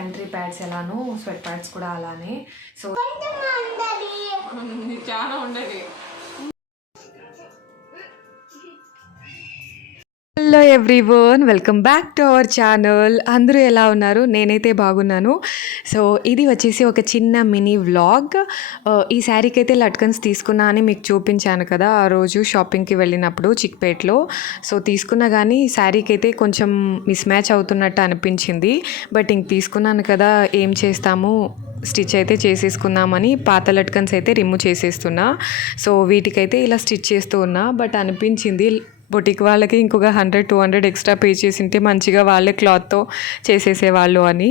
Sanitary pads ఎలానో sweat pads కూడా అలానే. సో చాలా ఉండేది. Hello everyone, welcome back to our channel. అందరూ ఎలా ఉన్నారు? నేనైతే బాగున్నాను. సో ఇది వచ్చేసి ఒక చిన్న మినీ వ్లాగ్. ఈ శారీకి అయితే లట్కన్స్ తీసుకున్నా అని మీకు చూపించాను కదా ఆ రోజు షాపింగ్కి వెళ్ళినప్పుడు చిక్పేట్లో. సో తీసుకున్నా కానీ శారీకి అయితే కొంచెం మిస్ మ్యాచ్ అవుతున్నట్టు అనిపించింది. బట్ ఇంక తీసుకున్నాను కదా, ఏం చేస్తాము, స్టిచ్ అయితే చేసేసుకుందామని పాత లట్కన్స్ అయితే రిమూవ్ చేసేస్తున్నా. సో వీటికైతే ఇలా స్టిచ్ చేస్తూ ఉన్నా. బట్ అనిపించింది బొటిక్ వాళ్ళకి ఇంకొక 100-200 ఎక్స్ట్రా పే చేసింటే మంచిగా వాళ్ళే క్లాత్తో చేసేసేవాళ్ళు అని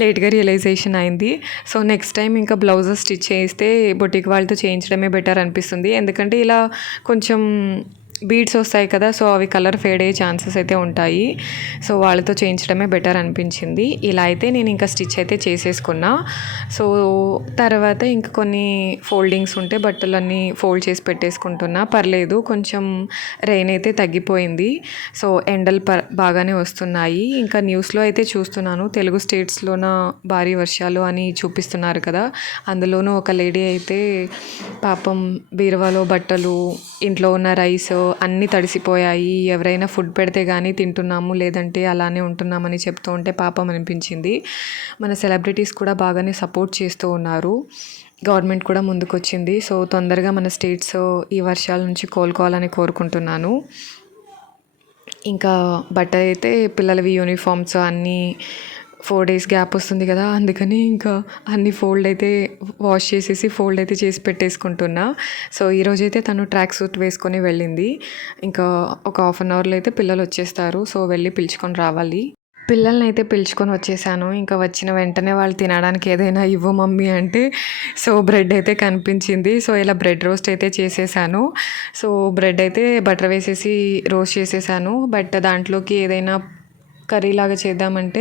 లేట్గా రియలైజేషన్ అయింది. సో నెక్స్ట్ టైం ఇంకా బ్లౌజెస్ స్టిచ్ చేస్తే బొటిక్ వాళ్ళతో చేయించడమే బెటర్ అనిపిస్తుంది. ఎందుకంటే ఇలా కొంచెం బీడ్స్ వస్తాయి కదా, సో అవి కలర్ ఫేడ్ అయ్యే ఛాన్సెస్ అయితే ఉంటాయి. సో వాళ్ళతో చేయించడమే బెటర్ అనిపించింది. ఇలా అయితే నేను ఇంకా స్టిచ్ అయితే చేసేసుకున్నా. సో తర్వాత ఇంకా కొన్ని ఫోల్డింగ్స్ ఉంటే బట్టలన్నీ ఫోల్డ్ చేసి పెట్టేసుకుంటున్నా. పర్లేదు, కొంచెం రెయిన్ అయితే తగ్గిపోయింది. సో ఎండలు బాగానే వస్తున్నాయి. ఇంకా న్యూస్లో అయితే చూస్తున్నాను, తెలుగు స్టేట్స్లోన భారీ వర్షాలు అని చూపిస్తున్నారు కదా. అందులోనూ ఒక లేడీ అయితే పాపం బీరువాలో బట్టలు, ఇంట్లో ఉన్న రైస్ అన్నీ తడిసిపోయాయి, ఎవరైనా ఫుడ్ పెడితే కానీ తింటున్నాము, లేదంటే అలానే ఉంటున్నామని చెప్తూ ఉంటే పాపం అనిపించింది. మన సెలబ్రిటీస్ కూడా బాగానే సపోర్ట్ చేస్తూ ఉన్నారు. గవర్నమెంట్ కూడా ముందుకొచ్చింది. సో తొందరగా మన స్టేట్స్ ఈ వర్షాల నుంచి కోలుకోవాలని కోరుకుంటున్నాను. ఇంకా బట్టలు అయితే పిల్లలవి యూనిఫామ్స్ అన్నీ 4 days గ్యాప్ వస్తుంది కదా, అందుకని ఇంకా అన్ని వాష్ చేసేసి ఫోల్డ్ అయితే చేసి పెట్టేసుకుంటున్నా. సో ఈరోజైతే తను ట్రాక్ సూట్ వేసుకొని వెళ్ళింది. ఇంకా ఒక 1/2 hourలో అయితే పిల్లలు వచ్చేస్తారు. సో వెళ్ళి పిలుచుకొని రావాలి. పిల్లల్ని అయితే పిలుచుకొని వచ్చేసాను. ఇంకా వచ్చిన వెంటనే వాళ్ళు తినడానికి ఏదైనా ఇవ్వు మమ్మీ అంటే, సో బ్రెడ్ అయితే కనిపించింది. సో ఇలా బ్రెడ్ రోస్ట్ అయితే చేసేసాను. సో బ్రెడ్ అయితే బటర్ వేసేసి రోస్ట్ చేసేసాను. బట్ దాంట్లోకి ఏదైనా కర్రీ లాగా చేద్దామంటే,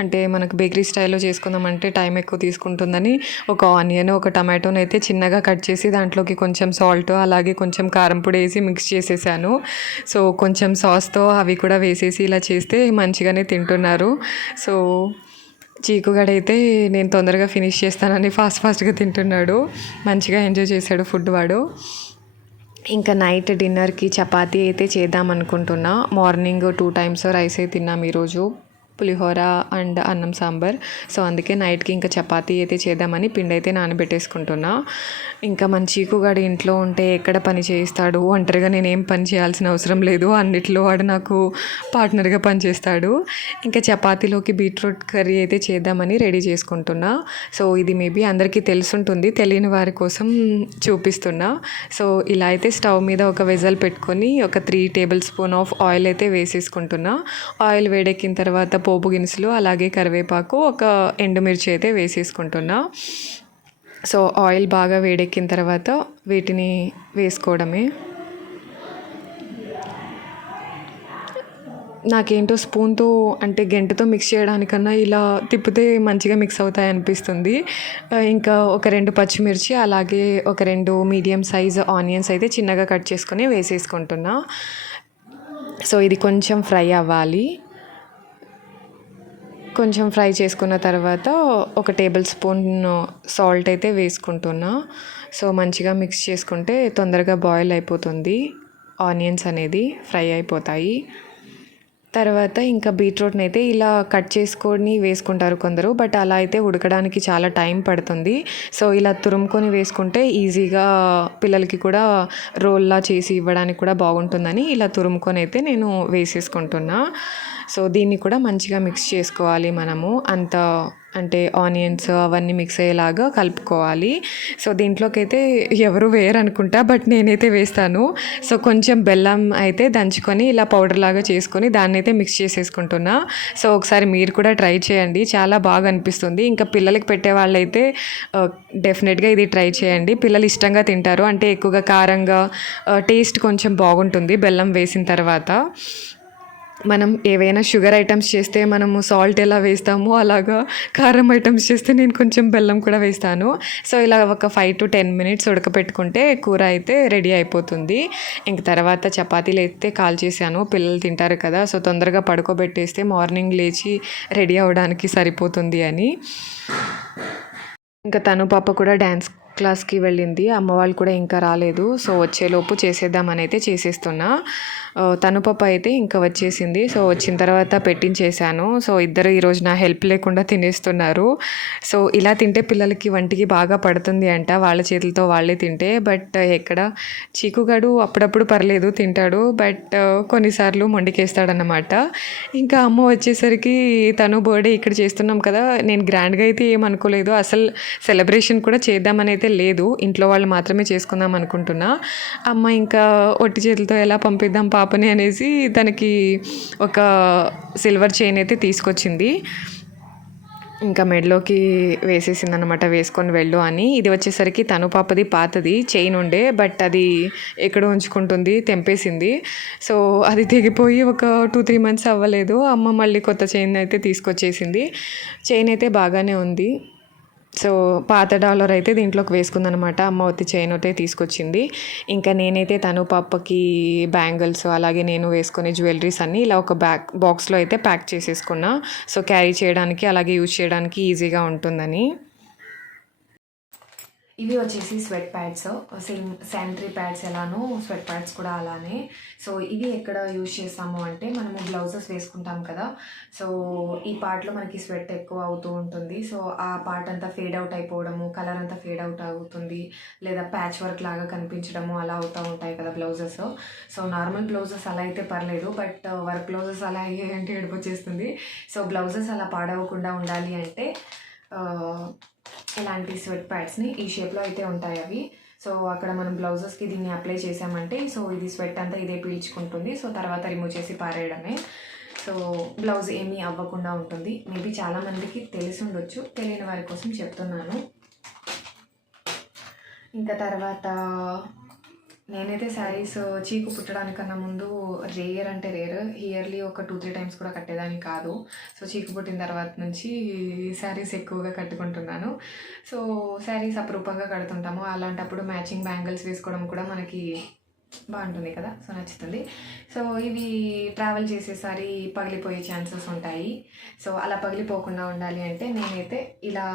అంటే మనకు బేకరీ స్టైల్లో చేసుకుందామంటే టైం ఎక్కువ తీసుకుంటుందని ఒక ఆనియన్, ఒక టమాటోని అయితే చిన్నగా కట్ చేసి దాంట్లోకి కొంచెం సాల్ట్, అలాగే కొంచెం కారం పొడి వేసి మిక్స్ చేసేసాను. సో కొంచెం సాస్తో అవి కూడా వేసేసి ఇలా చేస్తే మంచిగానే తింటున్నారు. సో చీకుగాడైతే నేను తొందరగా ఫినిష్ చేస్తానని ఫాస్ట్గా తింటున్నాడు. మంచిగా ఎంజాయ్ చేశాడు ఫుడ్ వాడు. ఇంకా నైట్ డిన్నర్కి చపాతీ అయితే చేద్దాం అనుకుంటున్నా. మార్నింగ్ 2 times రైస్ అయితే తిన్నాం ఈరోజు, పులిహోర అండ్ అన్నం సాంబార్. సో అందుకే నైట్కి ఇంకా చపాతీ అయితే చేద్దామని పిండి అయితే నానబెట్టేసుకుంటున్నా. ఇంకా మన చీకుగాడు ఇంట్లో ఉంటే ఎక్కడ పని చేయిస్తాడు, ఒంటరిగా నేనేం పని చేయాల్సిన అవసరం లేదు, అన్నిట్లో వాడు నాకు పార్ట్నర్గా పనిచేస్తాడు. ఇంకా చపాతీలోకి బీట్రూట్ కర్రీ అయితే చేద్దామని రెడీ చేసుకుంటున్నా. సో ఇది మేబీ అందరికీ తెలుసుంటుంది, తెలియని వారి కోసం చూపిస్తున్నా. సో ఇలా అయితే స్టవ్ మీద ఒక వెజల్ పెట్టుకొని ఒక 3 tablespoons ఆఫ్ ఆయిల్ అయితే వేసేసుకుంటున్నా. ఆయిల్ వేడెక్కిన తర్వాత పోపు గినుసులు, అలాగే కరివేపాకు, ఒక ఎండుమిర్చి అయితే వేసేసుకుంటున్నా. సో ఆయిల్ బాగా వేడెక్కిన తర్వాత వీటిని వేసుకోవడమే. నాకేంటో స్పూన్తో అంటే గెంటతో మిక్స్ చేయడానికన్నా ఇలా తిప్పితే మంచిగా మిక్స్ అవుతాయి అనిపిస్తుంది. ఇంకా ఒక 2 పచ్చిమిర్చి, అలాగే ఒక 2 మీడియం సైజ్ ఆనియన్స్ అయితే చిన్నగా కట్ చేసుకొని వేసేసుకుంటున్నా. సో ఇది కొంచెం ఫ్రై అవ్వాలి. కొంచెం ఫ్రై చేసుకున్న తర్వాత ఒక tablespoon సాల్ట్ అయితే వేసుకుంటున్నా. సో మంచిగా మిక్స్ చేసుకుంటే తొందరగా బాయిల్ అయిపోతుంది, ఆనియన్స్ అనేది ఫ్రై అయిపోతాయి. తర్వాత ఇంకా బీట్రూట్ని అయితే ఇలా కట్ చేసుకొని వేసుకుంటారు కొందరు, బట్ అలా అయితే ఉడకడానికి చాలా టైం పడుతుంది. సో ఇలా తురుముకొని వేసుకుంటే ఈజీగా పిల్లలకి కూడా రోల్లా చేసి ఇవ్వడానికి కూడా బాగుంటుందని ఇలా తురుముకొని అయితే నేను వేసేసుకుంటున్నా. సో దీన్ని కూడా మంచిగా మిక్స్ చేసుకోవాలి మనము, అంటే ఆనియన్స్ అవన్నీ మిక్స్ అయ్యేలాగా కలుపుకోవాలి. సో దీంట్లోకి అయితే ఎవరు వేయరు అనుకుంటా, బట్ నేనైతే వేస్తాను. సో కొంచెం బెల్లం అయితే దంచుకొని ఇలా పౌడర్ లాగా చేసుకొని దాన్ని అయితే మిక్స్ చేసేసుకుంటున్నా. సో ఒకసారి మీరు కూడా ట్రై చేయండి, చాలా బాగా అనిపిస్తుంది. ఇంకా పిల్లలకి పెట్టే వాళ్ళైతే డెఫినెట్గా ఇది ట్రై చేయండి, పిల్లలు ఇష్టంగా తింటారు. అంటే ఎక్కువగా కారంగా, టేస్ట్ కొంచెం బాగుంటుంది బెల్లం వేసిన తర్వాత. మనం ఏవైనా షుగర్ ఐటమ్స్ చేస్తే మనము సాల్ట్ ఎలా వేస్తామో అలాగా కారం ఐటమ్స్ చేస్తే నేను కొంచెం బెల్లం కూడా వేస్తాను. సో ఇలా ఒక 5-10 మినిట్స్ ఉడకపెట్టుకుంటే కూర అయితే రెడీ అయిపోతుంది. ఇంక తర్వాత చపాతీలు అయితే కాల్చేసాను. పిల్లలు తింటారు కదా! సో తొందరగా పడుకోబెట్టేస్తే మార్నింగ్ లేచి రెడీ అవ్వడానికి సరిపోతుంది అని. ఇంకా తను పాప కూడా డ్యాన్స్ క్లాస్కి వెళ్ళింది. అమ్మ వాళ్ళు కూడా ఇంకా రాలేదు. సో వచ్చేలోపు చేసేద్దామని అయితే చేసేస్తున్నా. తను పాప అయితే ఇంకా వచ్చేసింది. సో వచ్చిన తర్వాత పెట్టించేసాను. సో ఇద్దరు ఈరోజు నా హెల్ప్ లేకుండా తినేస్తున్నారు. సో ఇలా తింటే పిల్లలకి వంటికి బాగా పడుతుంది అంట, వాళ్ళ చేతులతో వాళ్ళే తింటే. బట్ ఎక్కడ చీకుగాడు అప్పుడప్పుడు పర్లేదు తింటాడు, బట్ కొన్నిసార్లు మొండికేస్తాడన్నమాట. ఇంకా అమ్మ వచ్చేసరికి తను బర్త్డే ఇక్కడ చేస్తున్నాం కదా, నేను గ్రాండ్గా అయితే ఏమనుకోలేదు. అసలు సెలబ్రేషన్ కూడా చేద్దామని అయితే లేదు, ఇంట్లో వాళ్ళు మాత్రమే చేసుకుందాం అనుకుంటున్నా. అమ్మ ఇంకా ఒట్టి చేతులతో ఎలా పంపిద్దాం పాపని అనేసి తనకి ఒక సిల్వర్ చైన్ అయితే తీసుకొచ్చింది. ఇంకా మెడలోకి వేసేసింది అనమాట, వేసుకొని వెళ్ళు అని. ఇది వచ్చేసరికి తను పాపది పాతది చైన్ ఉండే, బట్ అది ఎక్కడ ఉంచుకుంటుంది, తెంపేసింది. సో అది తెగిపోయి ఒక 2-3 మంత్స్ అవ్వలేదు. అమ్మ మళ్ళీ కొత్త చైన్ అయితే తీసుకొచ్చేసింది. చైన్ అయితే బాగానే ఉంది. సో పాత డాలర్ అయితే దీంట్లోకి వేసుకుందనమాట. అమ్మ ఒత్తి చైన్ అయితే తీసుకొచ్చింది. ఇంకా నేనైతే తను పాపకి బ్యాంగిల్స్ అలాగే నేను వేసుకునే జ్యువెలరీస్ అన్నీ ఇలా ఒక బాక్స్లో అయితే ప్యాక్ చేసేసుకున్నా. సో క్యారీ చేయడానికి అలాగే యూజ్ చేయడానికి ఈజీగా ఉంటుందని. ఇవి వచ్చేసి sweat pads, same sanitary pads ఎలానో స్వెట్ ప్యాడ్స్ కూడా అలానే. సో ఇవి ఎక్కడ యూజ్ చేస్తాము అంటే, మనము బ్లౌజెస్ వేసుకుంటాం కదా, సో ఈ పార్ట్లో మనకి స్వెట్ ఎక్కువ అవుతూ ఉంటుంది. సో ఆ పార్ట్ అంతా ఫేడ్ అవుట్ అయిపోవడము, కలర్ అంతా ఫేడ్ అవుట్ అవుతుంది, లేదా ప్యాచ్ వర్క్ లాగా కనిపించడము అలా అవుతూ ఉంటాయి కదా బ్లౌజెస్. సో నార్మల్ బ్లౌజెస్ అలా అయితే పర్లేదు, బట్ వర్క్ బ్లౌజెస్ అలా అంటే ఏడుపు వచ్చేస్తుంది. సో బ్లౌజెస్ అలా పాడవకుండా ఉండాలి అంటే ఇలాంటి స్వెట్ ప్యాడ్స్ని ఈ షేప్లో అయితే ఉంటాయి అవి. సో అక్కడ మనం బ్లౌజెస్కి దీన్ని అప్లై చేసామంటే, సో ఇది స్వెట్ అంతా ఇదే పీల్చుకుంటుంది. సో తర్వాత రిమూవ్ చేసి పారేయడమే. సో బ్లౌజ్ ఏమీ అవ్వకుండా ఉంటుంది. మేబీ చాలామందికి తెలిసి ఉండొచ్చు, తెలియని వారి కోసం చెప్తున్నాను. ఇంకా తర్వాత నేనైతే శారీస్ చీకు పుట్టడానికన్నా ముందు రేర్ అంటే రేర్, ఇయర్లీ ఒక 2-3 టైమ్స్ కూడా కట్టేదాన్ని కాదు. సో చీకు పుట్టిన తర్వాత నుంచి శారీస్ ఎక్కువగా కట్టుకుంటున్నాను. సో శారీస్ అపురూపంగా కడుతుంటాము, అలాంటప్పుడు మ్యాచింగ్ బ్యాంగిల్స్ వేసుకోవడం కూడా మనకి బాగుంటుంది కదా, సో నచ్చుతుంది. సో ఇవి ట్రావెల్ చేసేసారి పగిలిపోయే ఛాన్సెస్ ఉంటాయి. సో అలా పగిలిపోకుండా ఉండాలి అంటే నేనైతే ఇలా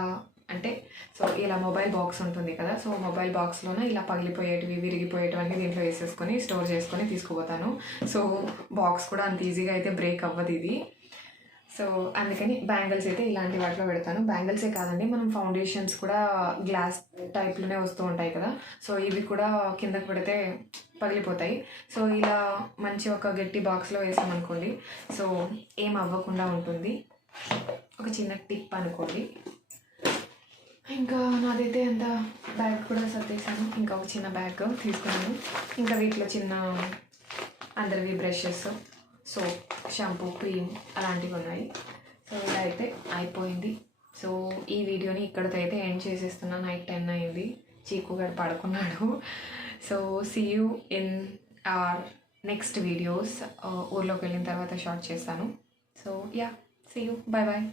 అంటే, సో ఇలా మొబైల్ బాక్స్ ఉంటుంది కదా, సో మొబైల్ బాక్స్లోనే ఇలా పగిలిపోయేటివి విరిగిపోయేటివన్నీ దీంట్లో వేసేసుకొని స్టోర్ చేసుకొని తీసుకుపోతాను. సో బాక్స్ కూడా అంత ఈజీగా అయితే బ్రేక్ అవ్వదు ఇది. సో అందుకని బ్యాంగిల్స్ అయితే ఇలాంటి వాటిలో పెడతాను. బ్యాంగిల్సే కాదండి, మనం ఫౌండేషన్స్ కూడా గ్లాస్ టైప్లోనే వస్తూ ఉంటాయి కదా, సో ఇవి కూడా కిందకు పెడితే పగిలిపోతాయి. సో ఇలా మంచి ఒక గట్టి బాక్స్లో వేసామనుకోండి, సో ఏం అవ్వకుండా ఉంటుంది. ఒక చిన్న టిప్ అనుకోండి. ఇంకా నాదైతే అంత బ్యాగ్ కూడా సర్దేశాను. ఇంకా ఒక చిన్న బ్యాగ్ తీసుకున్నాను. ఇంకా వీటిలో చిన్న అందరివి బ్రషెస్, సోప్, షాంపూ, క్రీమ్ అలాంటివి ఉన్నాయి. సో ఇలా అయితే అయిపోయింది. సో ఈ వీడియోని ఇక్కడితో అయితే ఎండ్ చేసేస్తున్నా. నైట్ 10 అయింది, చీకుగాడు పడుకున్నాడు. So see you in our next videos. ఊర్లోకి వెళ్ళిన తర్వాత షార్ట్ చేస్తాను. So yeah, see you, bye bye.